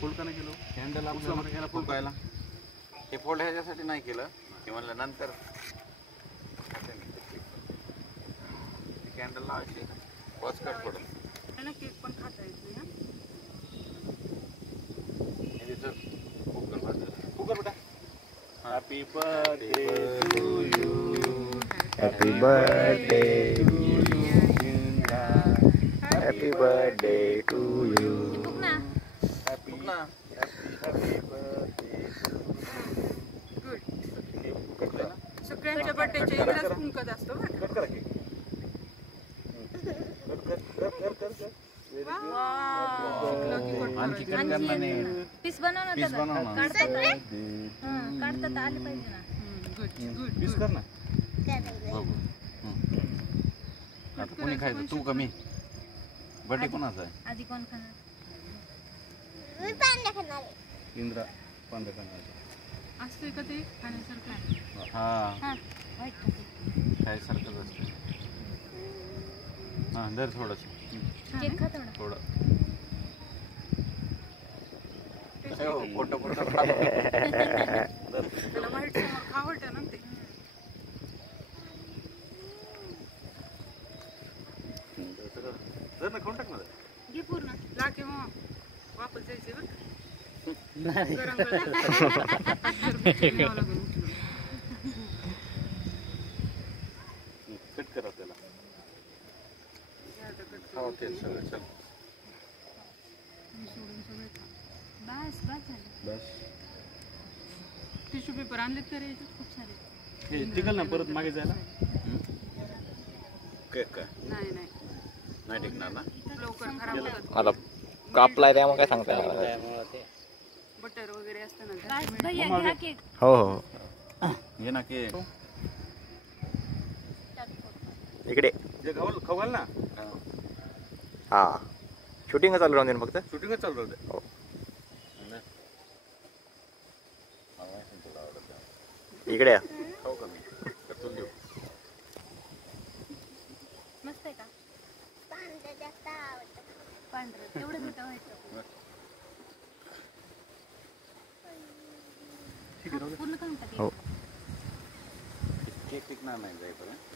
Fold का नाही केलं कॅन्डल आपल्याला फुकायला हे फोल्ड ह्याच्यासाठी नाही केलं की म्हणलं नंतर कॅन्डल लावायची वॉचकट पडून केक पण खाता येत नाही. कुकर बेटा. Happy birthday to you. Happy birthday to you. Happy birthday to you. Happy birthday. Good. सगळ्यांच्या बर्थडेच्या इंग्रज फुंकत असतो बरं का. कट करा केक. कर. आणखी कट करणार नाही. पीस बनव ना पीस बनव ना. काढतात आले पाहिजे ना. गुड. पीस कर ना. बघू आता कोणी खायचं तू कमी बर्थडे कोणाचा आहे आधी कोण खाणार? इंद्रा पांढऱ्या खाण्याचं. असते का ते खाण्यासारखं आहे. हा वाईट खायसारखंच असतं. हां दर थोडंसं केक खा थोडा. थोडं त्याला वाईट समोर आवडतं ना ते. जर ना खाऊन टाक ना. घे पूर्ण. लागे मग वापस जायचे बरं का. गरम कट करा त्याला. हो ते सगळं चल बस झालं. बस. टिश्यू पेपर आणलेत का रे याच्यात? खूप सारे. हे टिकल ना परत मागे जायला. केक काय नाही नाही टिकणार ना लवकर खराब होतात. आता कापलाय त्यामुळे काय सांगता येणार नाही. बटर वगैरे असतं ना बस भैया घ्या केक. हो हो घे ना केक इकडे. जे खाऊ घाल ना. हा शूटिंग चालू राहून दे ना फक्त. शूटिंगच चालू राहते. हो इकडे या. खाऊ कमी तू देऊ मस्त आहे का? पांढरं तेवढं मोठं व्हायचं. पूर्ण खाऊन टाक. हो केक टिकणार नाही जाईपर्यंत